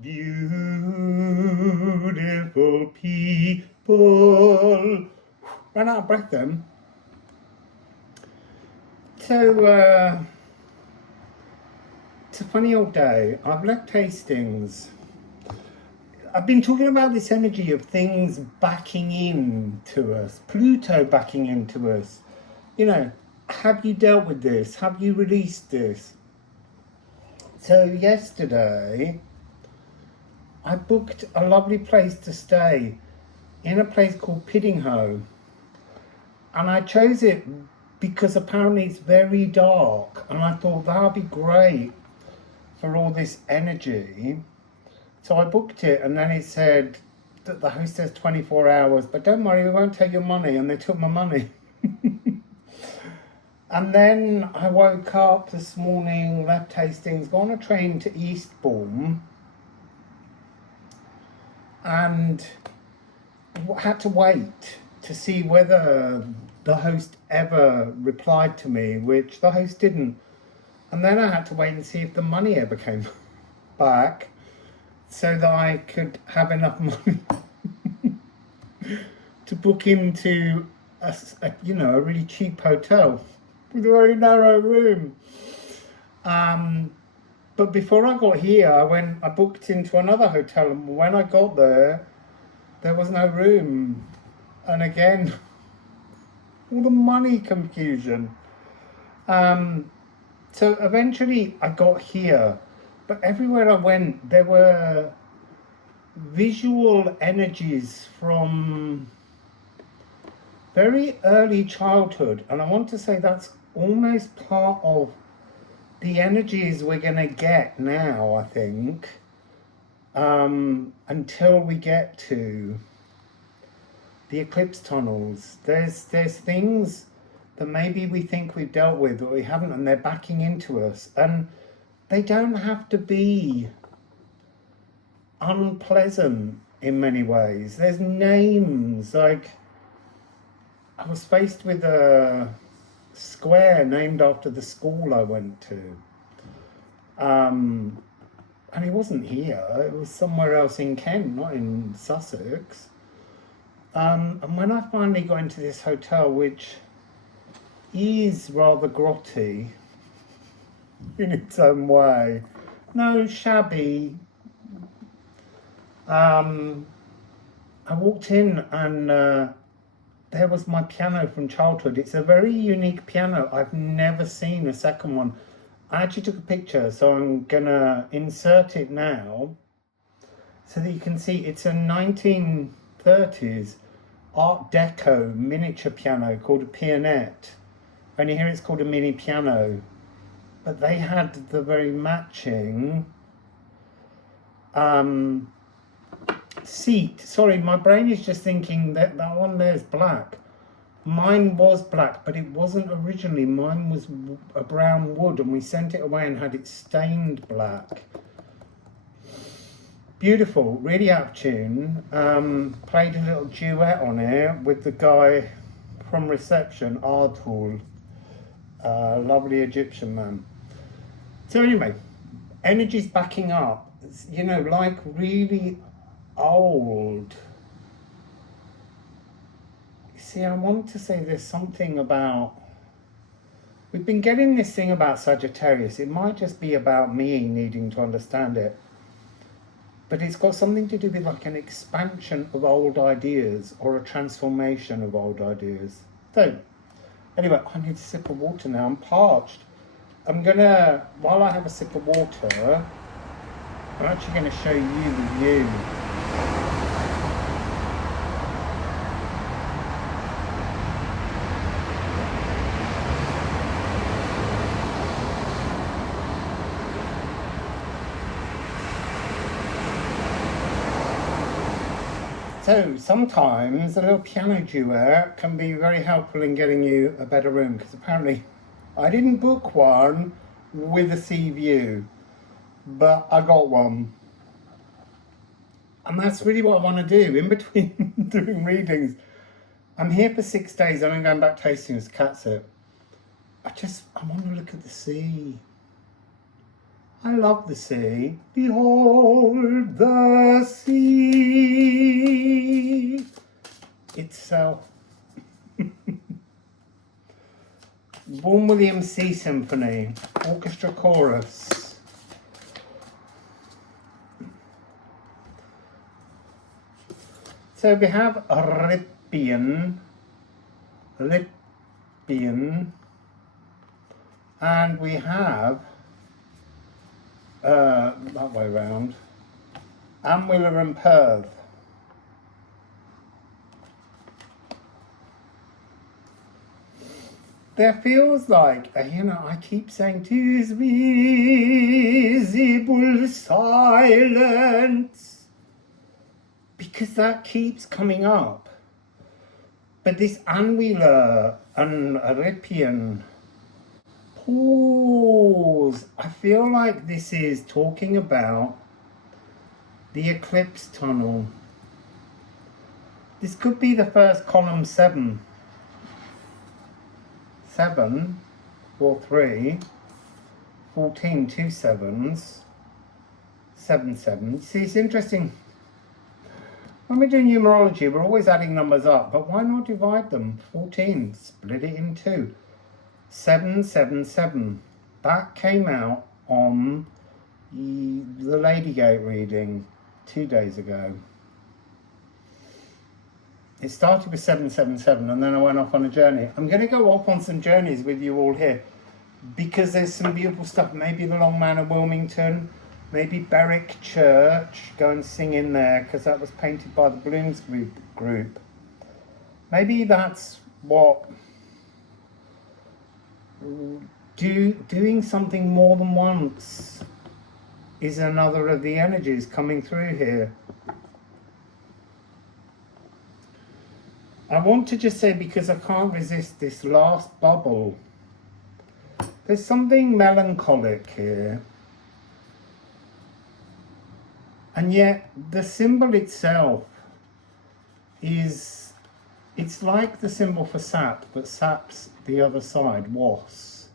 Beautiful people. Ran out of breath then. So, it's a funny old day. I've left Hastings. I've been talking about this energy of things backing in to us, Pluto backing into us. You know, have you dealt with this? Have you released this? So yesterday, I booked a lovely place to stay in a place called Piddinghoe. And I chose it because apparently it's very dark. And I thought that'll be great for all this energy. So I booked it, and then it said that the host has 24 hours, but don't worry, we won't take your money. And they took my money. And then I woke up this morning, left Hastings, got on a train to Eastbourne, and had to wait to see whether the host ever replied to me, which the host didn't. And then I had to wait and see if the money ever came back, so that I could have enough money to book into a really cheap hotel with a very narrow room. But before I got here, I booked into another hotel, and when I got there was no room. And again, all the money confusion. So eventually I got here, but everywhere I went, there were visual energies from very early childhood. And I want to say that's almost part of the energies we're going to get now, I think, until we get to the eclipse tunnels. There's things that maybe we think we've dealt with, but we haven't, and they're backing into us. And they don't have to be unpleasant in many ways. There's names, like I was faced with a square named after the school I went to. And it wasn't here, it was somewhere else in Kent, not in Sussex. And when I finally got into this hotel, which is rather grotty in its own way, no shabby, I walked in, and there was my piano from childhood. It's a very unique piano. I've never seen a second one. I actually took a picture, so I'm gonna insert it now so that you can see. It's a 1930s Art Deco miniature piano called a pianette. Only here it's called a mini piano. But they had the very matching seat. Sorry, my brain is just thinking that one there is black. Mine was black, but it wasn't originally. Mine was a brown wood, and we sent it away and had it stained black. Beautiful, really out of tune. Played a little duet on it with the guy from reception, Ardhul, lovely Egyptian man. So anyway, energy's backing up. It's, like really old. See, I want to say there's something about, we've been getting this thing about Sagittarius. It might just be about me needing to understand it, but it's got something to do with like an expansion of old ideas or a transformation of old ideas. So anyway, I need a sip of water now. I'm parched. I'm gonna, while I have a sip of water, I'm actually gonna show you the view. So sometimes a little piano duet can be very helpful in getting you a better room, because apparently I didn't book one with a sea view, but I got one. And that's really what I want to do in between doing readings. I'm here for 6 days and I'm going back to Hastings to cat sit. I want to look at the sea. I love the sea. Behold the sea itself. Vaughan Williams Sea Symphony, orchestra chorus. So we have Rippian, and we have that way round, Anwiller and Perth. There feels like, you know, I keep saying, 'tis visible silence, because that keeps coming up. But this Anwiller and Rippian, pause. I feel like this is talking about the eclipse tunnel. This could be the first column 7. 7, 4, 3, 14, 2 7s, 7, 7. See, it's interesting. When we do numerology, we're always adding numbers up, but why not divide them? 14, split it in 2. 7, 7, 7. That came out on the Ladygate reading 2 days ago. It started with 777 and then I went off on a journey. I'm going to go off on some journeys with you all here because there's some beautiful stuff. Maybe the Long Man of Wilmington, maybe Berwick Church. Go and sing in there because that was painted by the Bloomsbury group. Maybe that's what doing something more than once is another of the energies coming through here. I want to just say, because I can't resist this last bubble, there's something melancholic here. And yet the symbol itself is, it's like the symbol for sap, but sap's the other side, was.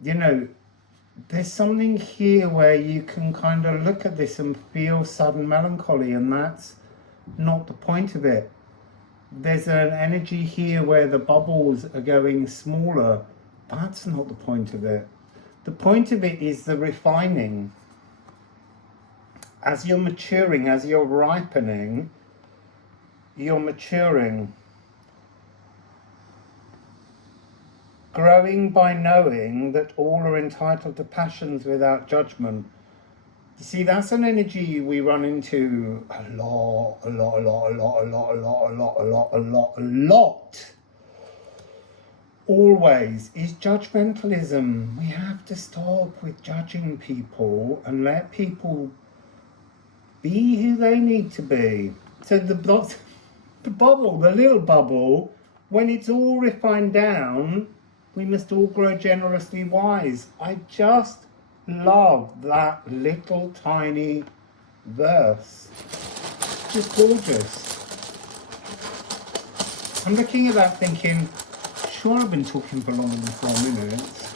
You know, there's something here where you can kind of look at this and feel sudden melancholy, and that's not the point of it. There's an energy here where the bubbles are going smaller. That's not the point of it. The point of it is the refining. As you're maturing, as you're ripening, you're maturing. Growing by knowing that all are entitled to passions without judgment. You see, that's an energy we run into a lot. Always is judgmentalism. We have to stop with judging people and let people be who they need to be. So the bubble, the little bubble, when it's all refined down, we must all grow generously wise. I just love that little tiny verse. It's just gorgeous. I'm looking at that thinking, sure, I've been talking for longer than 4 minutes.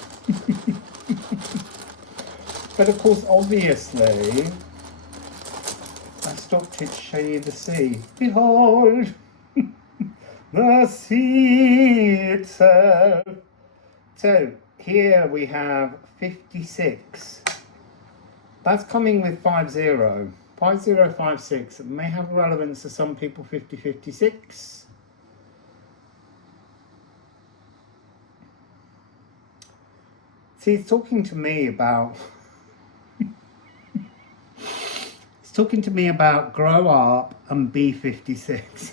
But of course, obviously, I stopped it to show you the sea. Behold the sea itself. So here we have 56. That's coming with 50. 5056. It may have relevance to some people. 5056. See, it's talking to me about it's talking to me about grow up and be 56.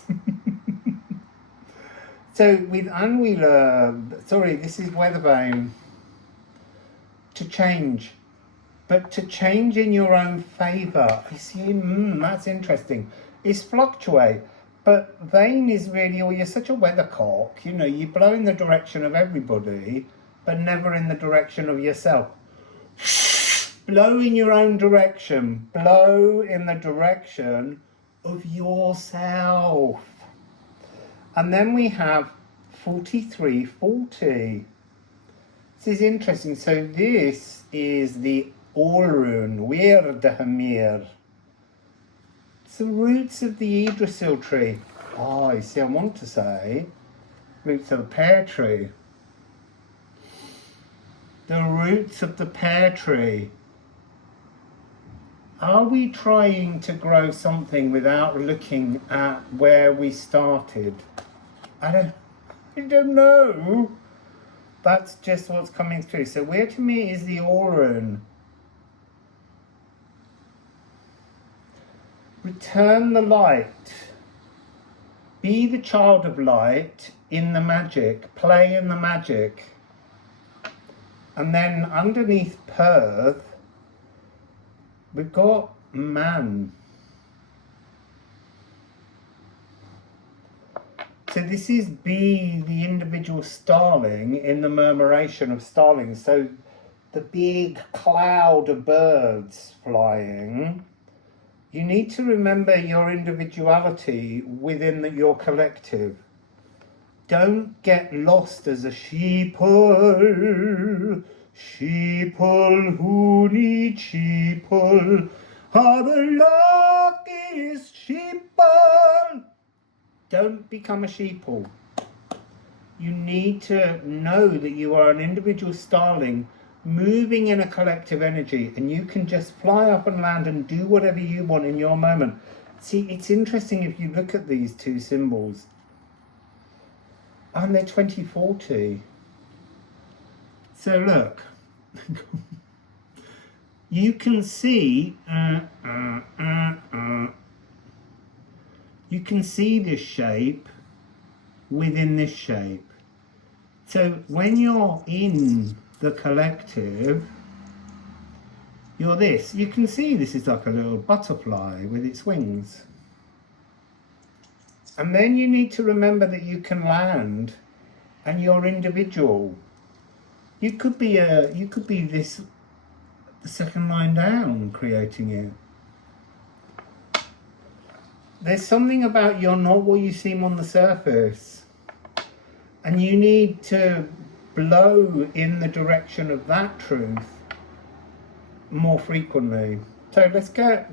So with Anwiller, sorry, this is Weathervane, to change, but to change in your own favour. I see, that's interesting. It's fluctuate, but Vane is really, or you're such a weathercock, you know, you blow in the direction of everybody, but never in the direction of yourself. Blow in your own direction, blow in the direction of yourself. And then we have 4340. This is interesting. So this is the All Rune, Weird. It's the roots of the Yggdrasil tree. Oh, you see, I want to say roots of the pear tree. The roots of the pear tree. Are we trying to grow something without looking at where we started? I don't know. That's just what's coming through. So where to me is the All Rune. Return the light. Be the child of light in the magic. Play in the magic. And then underneath Perth, we've got man. So this is be the individual starling in the murmuration of starlings. So the big cloud of birds flying. You need to remember your individuality within your collective. Don't get lost as a sheeple. Sheeple who need sheeple are the luckiest sheeple. Don't become a sheeple. You need to know that you are an individual starling moving in a collective energy, and you can just fly up and land and do whatever you want in your moment. See, it's interesting if you look at these two symbols, and they're 2040. So look, you can see you can see this shape within this shape. So when you're in the collective, you're this. You can see this is like a little butterfly with its wings. And then you need to remember that you can land and you're individual. You could be this, the second line down, creating it. There's something about you're not what you seem on the surface. And you need to blow in the direction of that truth more frequently. So let's go.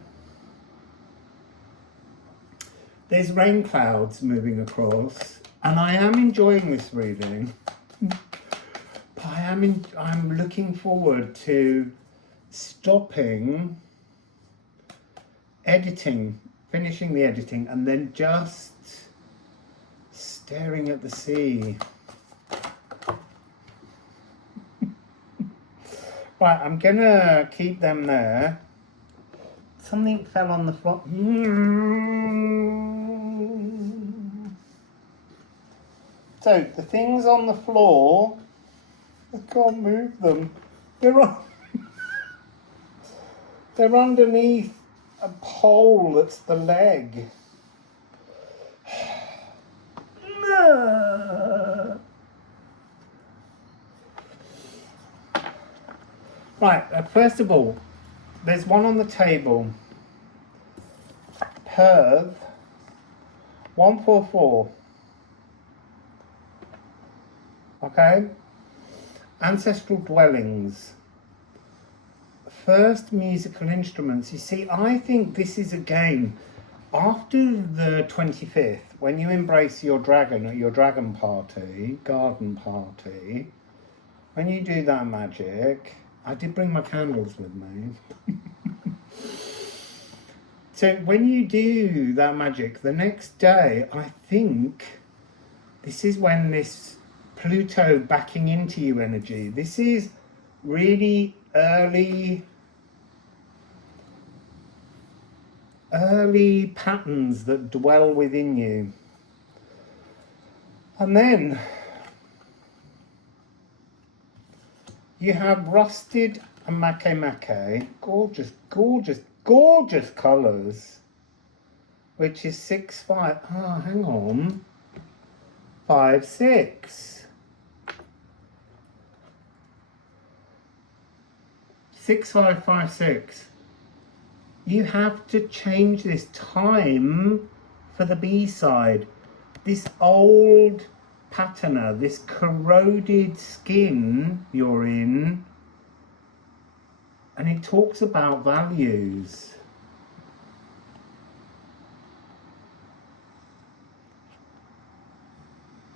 There's rain clouds moving across, and I am enjoying this reading. But I'm looking forward to stopping editing, finishing the editing, and then just staring at the sea. Right, I'm gonna keep them there. Something fell on the floor. So the things on the floor, I can't move them. They're underneath a pole that's the leg. Right, first of all, there's one on the table. Perth 144. Okay? Ancestral dwellings. First musical instruments. You see, I think this is again, after the 25th, when you embrace your dragon at your dragon party, garden party, when you do that magic, I did bring my candles with me. So when you do that magic, the next day, I think this is when this Pluto backing into you energy, this is really early patterns that dwell within you. And then you have rusted and make, gorgeous, gorgeous, gorgeous colours, which is 6-5. Oh, hang on, 5-6. 6-5-5-6. You have to change this time for the B side. This old patina, this corroded skin you're in, and it talks about values.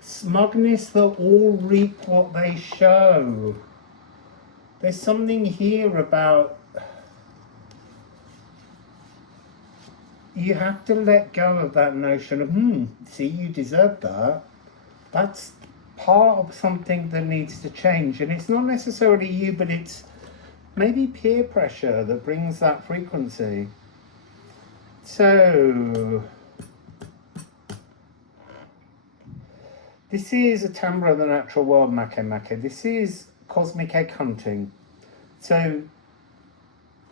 Smugness that all reap what they show. There's something here about you have to let go of that notion of, see, you deserve that. That's part of something that needs to change. And it's not necessarily you, but it's maybe peer pressure that brings that frequency. So, this is a timbre of the natural world, Make. This is cosmic egg hunting. So,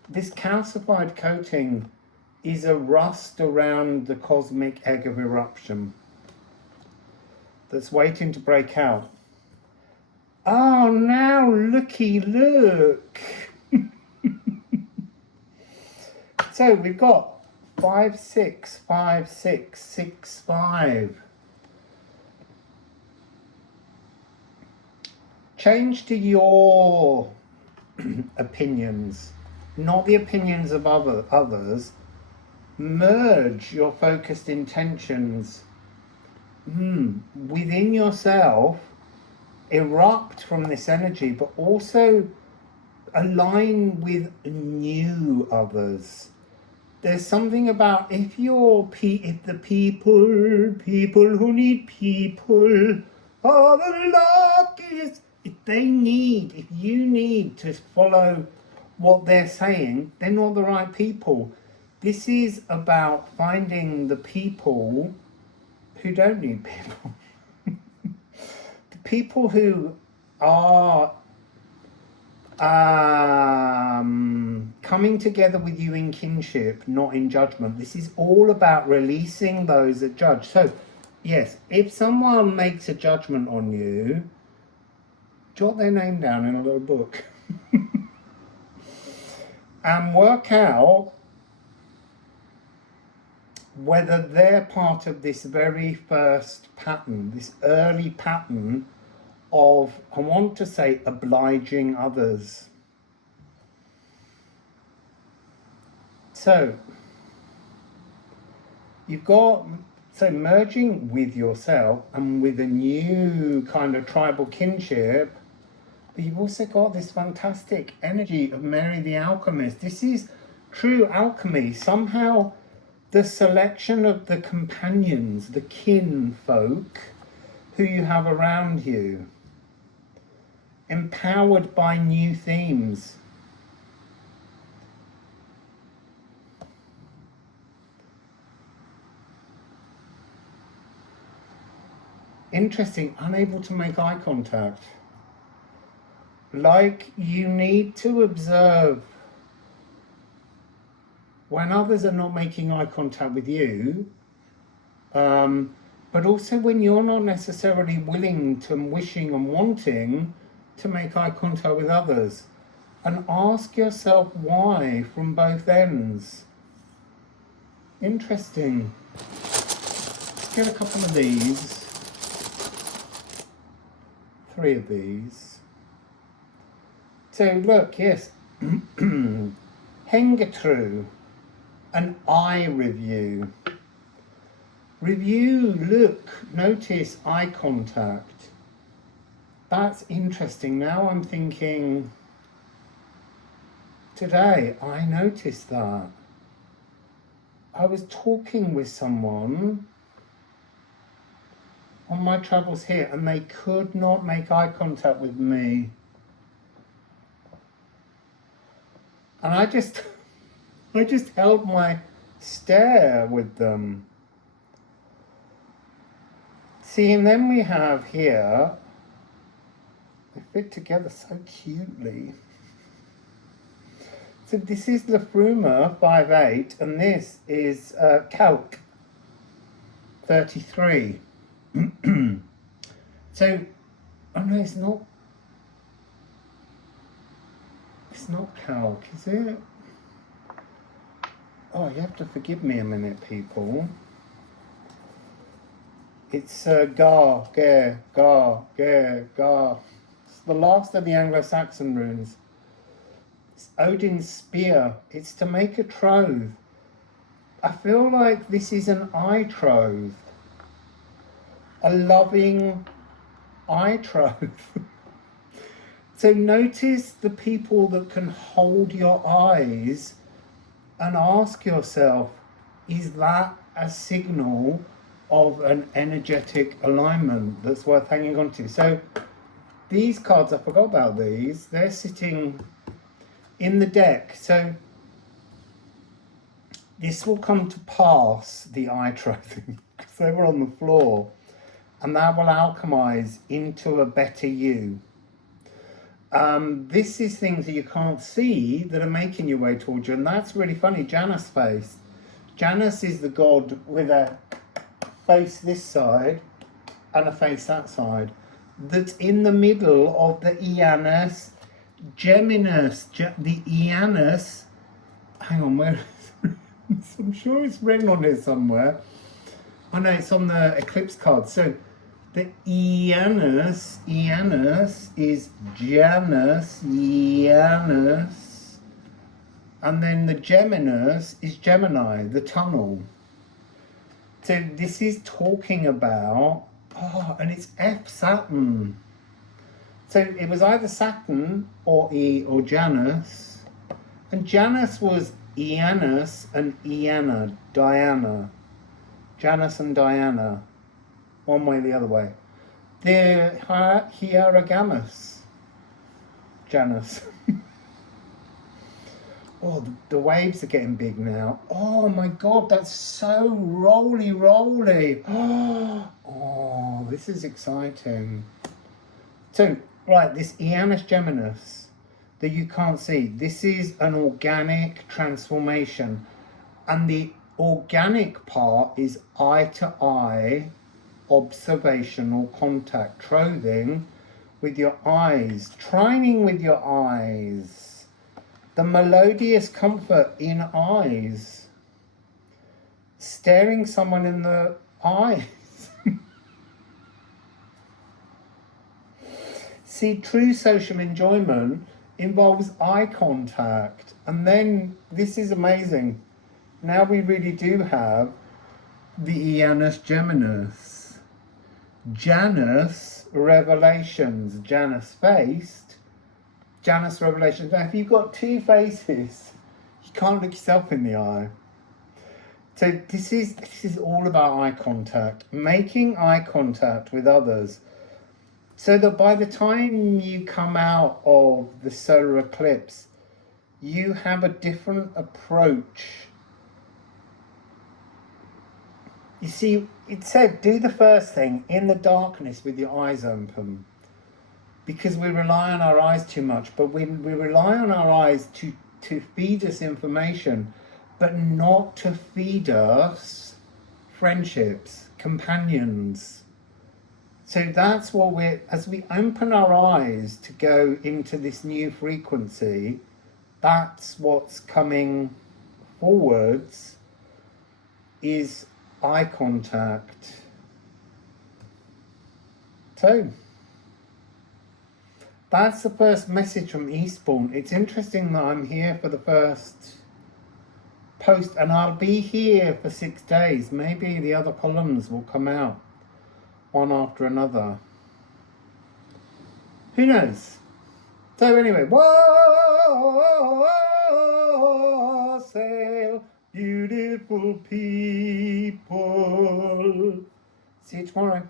this calcified coating is a rust around the cosmic egg of eruption that's waiting to break out. Oh, now looky look. So we've got 5, 6, 5, 6, 6, 5. Change to your opinions, not the opinions of others. Merge your focused intentions within yourself, erupt from this energy, but also align with new others. There's something about if the people who need people are the luckiest. If you need to follow what they're saying, they're not the right people. This is about finding the people who don't need people. The people who are coming together with you in kinship, not in judgment. This is all about releasing those that judge. So, yes, if someone makes a judgment on you, jot their name down in a little book. And work out whether they're part of this very first pattern, this early pattern of, I want to say, obliging others. So, you've got, merging with yourself and with a new kind of tribal kinship, but you've also got this fantastic energy of Mary the Alchemist. This is true alchemy. Somehow, the selection of the companions, the kin folk who you have around you, empowered by new themes. Interesting, unable to make eye contact. Like you need to observe when others are not making eye contact with you, but also when you're not necessarily willing to, wishing and wanting to make eye contact with others. And ask yourself why from both ends. Interesting. Let's get a couple of these. 3 of these. So look, yes. Hengetru. An eye review. Review, look, notice eye contact. That's interesting. Now I'm thinking, today I noticed that. I was talking with someone on my travels here and they could not make eye contact with me. And I just held my stare with them. See, and then we have here, they fit together so cutely. So this is Liffruma 5/8, and this is Calc 33. So, oh no, it's not Calc, is it? Oh, you have to forgive me a minute, people. It's Gar, Ger, Gar, Ger, Gar. It's the last of the Anglo-Saxon runes. It's Odin's spear. It's to make a trove. I feel like this is an eye trove. A loving eye trove. So notice the people that can hold your eyes and ask yourself, is that a signal of an energetic alignment that's worth hanging on to? So these cards, I forgot about these, they're sitting in the deck. So this will come to pass, the eye trove, because they were on the floor, and that will alchemize into a better you. This is things that you can't see that are making your way towards you, and that's really funny. Janus face. Janus is the god with a face this side and a face that side. That's in the middle of the Janus Geminus. The Janus. Hang on, where? I'm sure it's written on here somewhere. Oh no, it's on the eclipse card. So the Janus is Janus, and then the Geminus is Gemini, the tunnel. So this is talking about, and it's F Saturn. So it was either Saturn or Janus, and Janus was Janus and Diana. Janus and Diana, one way or the other way. They're Hierogamos, Janus. Oh, the waves are getting big now. Oh my God, that's so roly. Oh, this is exciting. So, right, this Janus Geminus that you can't see, this is an organic transformation. And the organic part is eye-to-eye observational contact, trothing with your eyes, trining with your eyes, the melodious comfort in eyes, staring someone in the eyes. See, true social enjoyment involves eye contact. And then, this is amazing, now we really do have the Janus Geminus. Janus Revelations, Janus faced, Janus Revelations. Now if you've got two faces, you can't look yourself in the eye. So this is all about eye contact, making eye contact with others, so that by the time you come out of the solar eclipse, you have a different approach. You see, it said, do the first thing in the darkness with your eyes open. Because we rely on our eyes too much, but we rely on our eyes to feed us information, but not to feed us friendships, companions. So that's what as we open our eyes to go into this new frequency, that's what's coming forwards, is eye contact. So that's the first message from Eastbourne. It's interesting that I'm here for the first post, and I'll be here for 6 days. Maybe the other columns will come out one after another. Who knows? So anyway, Wassail, beautiful people. See you tomorrow.